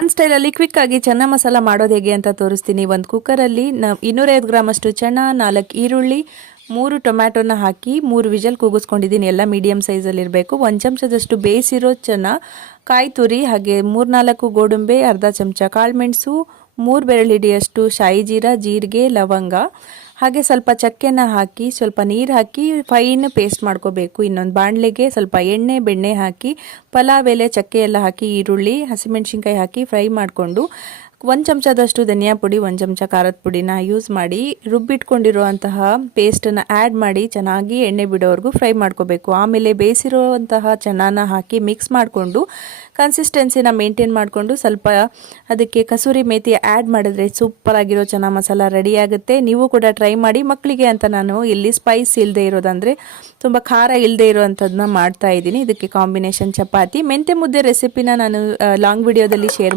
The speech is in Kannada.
ನನ್ನ ಸ್ಟೈಲಲ್ಲಿ ಕ್ವಿಕ್ ಆಗಿ ಚೆನ್ನ ಮಸಾಲ ಮಾಡೋದು ಹೇಗೆ ಅಂತ ತೋರಿಸ್ತೀನಿ. ಒಂದು ಕುಕ್ಕರಲ್ಲಿ 250 ಗ್ರಾಮ್ ಅಷ್ಟು ಚೆನ್ನ, 4 ಈರುಳ್ಳಿ, 3 ಟೊಮ್ಯಾಟೊನ ಹಾಕಿ 3 ವಿಜಲ್ ಕೂಗಿಸ್ಕೊಂಡಿದ್ದೀನಿ. ಎಲ್ಲ ಮೀಡಿಯಮ್ ಸೈಜಲ್ಲಿ ಇರಬೇಕು. 1 ಚಮಚದಷ್ಟು ಬೇಯಿಸಿರೋ ಚೆನ್ನ, ಕಾಯಿ ತುರಿ, ಹಾಗೆ 3-4 ಗೋಡಂಬಿ, ಅರ್ಧ ಚಮಚ ಕಾಳುಮೆಣಸು, 3 ಬೆರಳಿಡಿಯಷ್ಟು ಶಾಯಿ ಜೀರಾ, ಜೀರಿಗೆ, ಲವಂಗ, ಹಾಗೆ ಸ್ವಲ್ಪ ಚಕ್ಕೆನ ಹಾಕಿ ಸ್ವಲ್ಪ ನೀರು ಹಾಕಿ ಫೈನ್ ಪೇಸ್ಟ್ ಮಾಡ್ಕೋಬೇಕು. ಇನ್ನೊಂದು ಬಾಣಲೆಗೆ ಸ್ವಲ್ಪ ಎಣ್ಣೆ ಬೆಣ್ಣೆ ಹಾಕಿ ಪಲಾವ್ ಎಲೆ, ಚಕ್ಕೆ ಎಲ್ಲ ಹಾಕಿ ಈರುಳ್ಳಿ ಹಸಿಮೆಣಸಿನ್ಕಾಯಿ ಹಾಕಿ ಫ್ರೈ ಮಾಡಿಕೊಂಡು 1 ಚಮಚದಷ್ಟು ಧನಿಯಾ ಪುಡಿ, 1 ಚಮಚ ಖಾರದ ಪುಡಿನ ಯೂಸ್ ಮಾಡಿ ರುಬ್ಬಿಟ್ಕೊಂಡಿರುವಂತಹ ಪೇಸ್ಟನ್ನು ಆ್ಯಡ್ ಮಾಡಿ ಚೆನ್ನಾಗಿ ಎಣ್ಣೆ ಬಿಡೋವರೆಗೂ ಫ್ರೈ ಮಾಡ್ಕೋಬೇಕು. ಆಮೇಲೆ ಬೇಯಿಸಿರುವಂತಹ ಚೆನ್ನಾನ ಹಾಕಿ ಮಿಕ್ಸ್ ಮಾಡಿಕೊಂಡು ಕನ್ಸಿಸ್ಟೆನ್ಸಿನ ಮೇಂಟೈನ್ ಮಾಡಿಕೊಂಡು ಸ್ವಲ್ಪ ಅದಕ್ಕೆ ಕಸೂರಿ ಮೇಥಿ ಆ್ಯಡ್ ಮಾಡಿದ್ರೆ ಸೂಪರ್ ಆಗಿರೋ ಚೆನ್ನ ಮಸಾಲ ರೆಡಿ ಆಗುತ್ತೆ. ನೀವು ಕೂಡ ಟ್ರೈ ಮಾಡಿ. ಮಕ್ಕಳಿಗೆ ಅಂತ ನಾನು ಇಲ್ಲಿ ಸ್ಪೈಸ್ ಇಲ್ಲದೆ ಇರೋದಂದರೆ ತುಂಬ ಖಾರ ಇಲ್ಲದೆ ಇರೋವಂಥದ್ದನ್ನ ಮಾಡ್ತಾ ಇದ್ದೀನಿ. ಇದಕ್ಕೆ ಕಾಂಬಿನೇಷನ್ ಚಪಾತಿ ಮೆಂತ್ಯ ಮುದ್ದೆ ರೆಸಿಪಿನ ನಾನು ಲಾಂಗ್ ವಿಡಿಯೋದಲ್ಲಿ ಶೇರ್